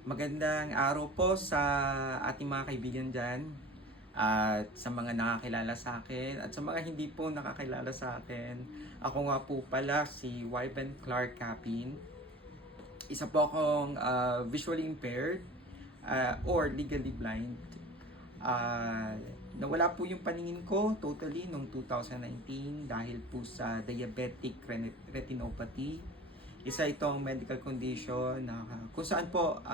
Magandang araw po sa ating mga kaibigan dyan at sa mga nakakilala sa akin at sa mga hindi po nakakilala sa akin. Ako nga po pala si Wyben Clark Capin. Isa po akong visually impaired or legally blind. Nawala po yung paningin ko totally noong 2019 dahil po sa diabetic retinopathy. Isa itong medical condition na kung saan po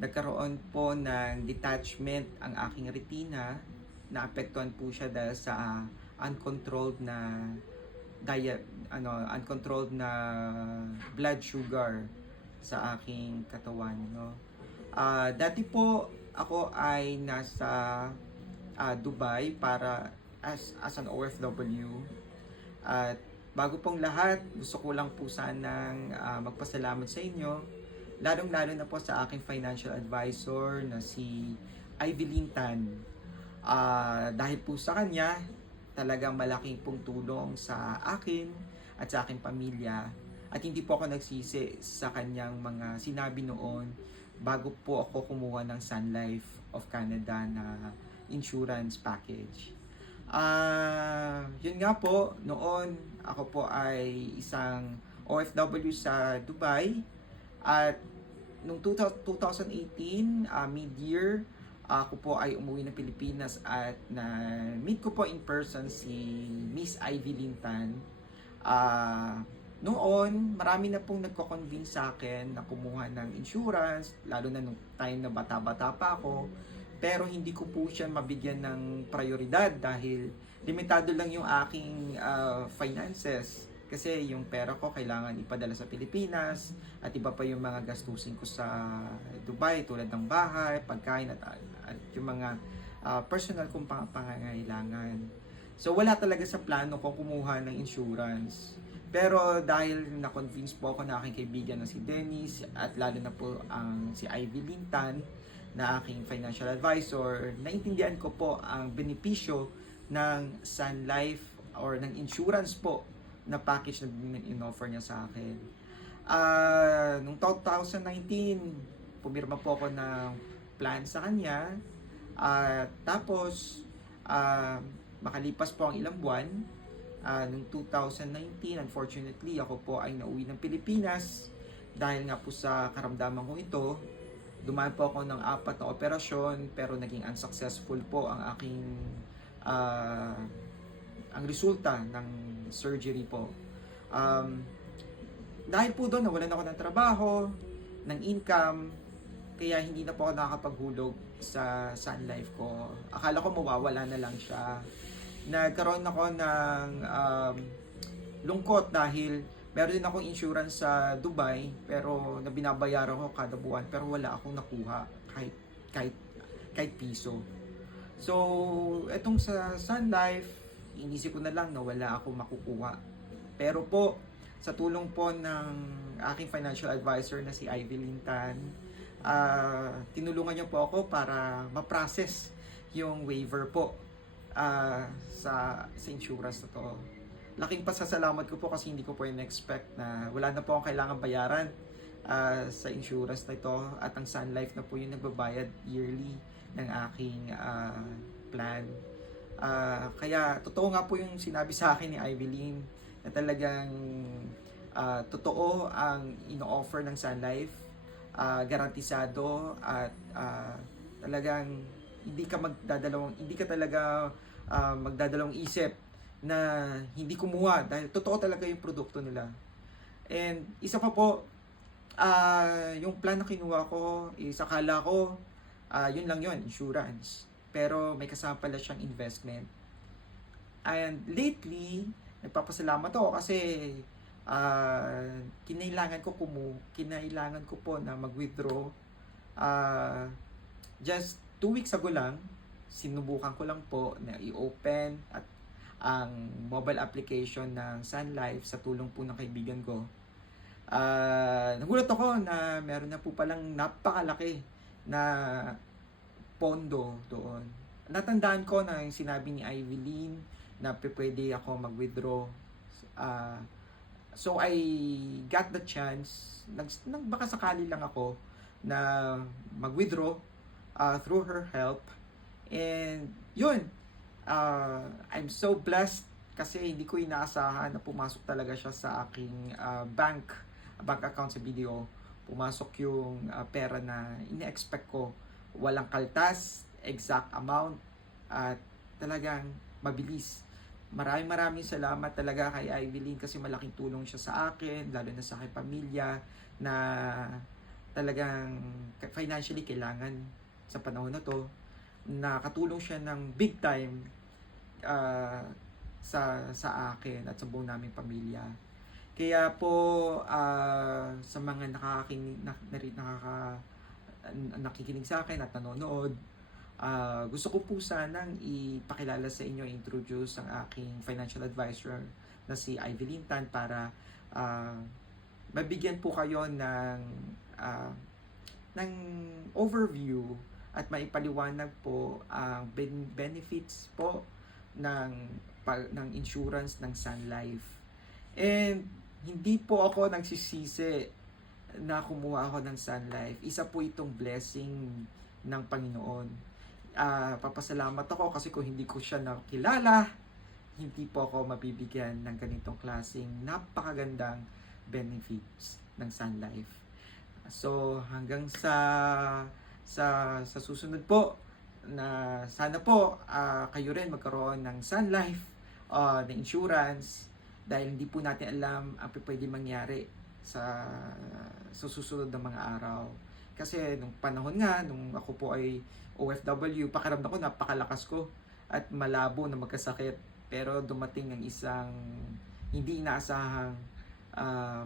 nagkaroon po ng detachment ang aking retina. Naapektuhan po siya dahil sa uncontrolled na uncontrolled na blood sugar sa aking katawan, no. Dati po ako ay nasa Dubai para as an OFW. At bago pong lahat, gusto ko lang po sanang magpasalamat sa inyo, lalong-lalo na po sa aking financial advisor na si Ivy Tan. Dahil po sa kanya, talagang malaking pong tulong sa akin at sa aking pamilya. At hindi po ako nagsisi sa kanyang mga sinabi noon bago po ako kumuha ng Sun Life of Canada na insurance package. Yun nga po, noon ako po ay isang OFW sa Dubai at noong 2018, mid-year, ako po ay umuwi ng Pilipinas at na-meet ko po in person si Miss Ivy Lintan. Noon, marami na pong nagko-convince sa akin na kumuha ng insurance, lalo na nung time na bata-bata pa ako. Pero hindi ko po siya mabigyan ng prioridad dahil limitado lang yung aking finances. Kasi yung pera ko kailangan ipadala sa Pilipinas at iba pa yung mga gastusin ko sa Dubai tulad ng bahay, pagkain at yung mga personal kong pangangailangan. So wala talaga sa plano ko kumuha ng insurance. Pero dahil na-convince po ako na aking kaibigan na si Dennis at lalo na po ang si Ivy Lintan na aking financial advisor, naintindihan ko po ang benepisyo ng Sun Life or ng insurance po na package na in-offer niya sa akin. Noong 2019, pumirma po ako ng plan sa kanya. Tapos, makalipas po ang ilang buwan, noong 2019, unfortunately, ako po ay nauwi ng Pilipinas dahil nga po sa karamdaman ko ito. Dumaan po ako ng 4 na operasyon pero naging unsuccessful po ang aking ang resulta ng surgery po. Dahil po doon, nawalan ako ng trabaho, ng income, kaya hindi na po ako nakakapaghulog sa Sun Life ko. Akala ko mawawala na lang siya. Nagkaroon ako ng lungkot dahil meron din akong insurance sa Dubai pero na binabayaran ko kada buwan pero wala akong nakuha kahit piso. So, etong sa Sun Life, inisip ko na lang na wala akong makukuha. Pero po, sa tulong po ng aking financial advisor na si Ivy Lintan, tinulungan niya po ako para ma-process yung waiver po sa insurance na to. Laking pasasalamat ko po kasi hindi ko po in-expect na wala na po akong kailangan bayaran sa insurance na ito at ang Sun Life na po yung nagbabayad yearly ng aking plan. Kaya totoo nga po yung sinabi sa akin ni Evelyn na talagang totoo ang ino-offer ng Sun Life, garantisado at talagang hindi ka talaga magdadalawang isip na hindi kumuha dahil totoo talaga yung produkto nila. And isa pa po, yung plan na kinuha ko is akala ko yun lang yun, insurance. Pero may kasama pala siyang investment. And lately, nagpapasalamat ako kasi kinailangan ko po na mag-withdraw. Just 2 weeks ago lang, sinubukan ko lang po na i-open at ang mobile application ng Sun Life sa tulong po ng kaibigan ko. Nagulat ako na meron na po palang napakalaki na pondo doon. Natandaan ko na yung sinabi ni Evelyn na pwede ako mag-withdraw. So I got the chance, baka sakali lang ako na mag-withdraw through her help. And yun, I'm so blessed kasi hindi ko inaasahan na pumasok talaga siya sa aking bank account sa video. Pumasok yung pera na ine-expect ko. Walang kaltas, exact amount, at talagang mabilis. Maraming salamat talaga kay Evelyn kasi malaking tulong siya sa akin, lalo na sa aking pamilya na talagang financially kailangan sa panahon na to. Nakatulong siya ng big time sa akin at sa buong naming pamilya. Kaya po sa mga nakikinig sa akin at nanonood, gusto ko po sanang ipakilala sa inyo, introduce ang aking financial advisor na si Evelyn Tan para mabigyan po kayo ng overview at maipaliwanag po ang benefits po ng insurance ng Sun Life. And hindi po ako nagsisisi na kumuha ako ng Sun Life. Isa po itong blessing ng Panginoon. Papasalamat ako kasi kung hindi ko siya nakilala, hindi po ako mabibigyan ng ganitong klaseng napakagandang benefits ng Sun Life. So hanggang sa susunod po na sana po kayo rin magkaroon ng Sun Life na insurance, dahil hindi po natin alam ang pwede mangyari sa susunod na mga araw. Kasi nung panahon nga, nung ako po ay OFW, pakiramdam ko napakalakas ko at malabo na magkasakit. Pero dumating ang isang hindi inaasahang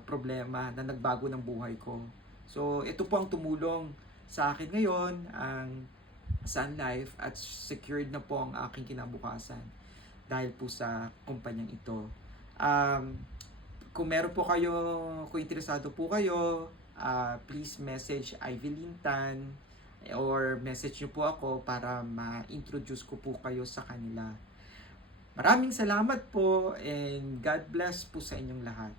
problema na nagbago ng buhay ko. So ito po ang tumulong sa akin ngayon, ang Sun Life, at secured na po ang aking kinabukasan dahil po sa kumpanyang ito. Kung meron po kayo, kung interesado po kayo, please message Evelyn Tan or message nyo po ako para ma-introduce ko po kayo sa kanila. Maraming salamat po and God bless po sa inyong lahat.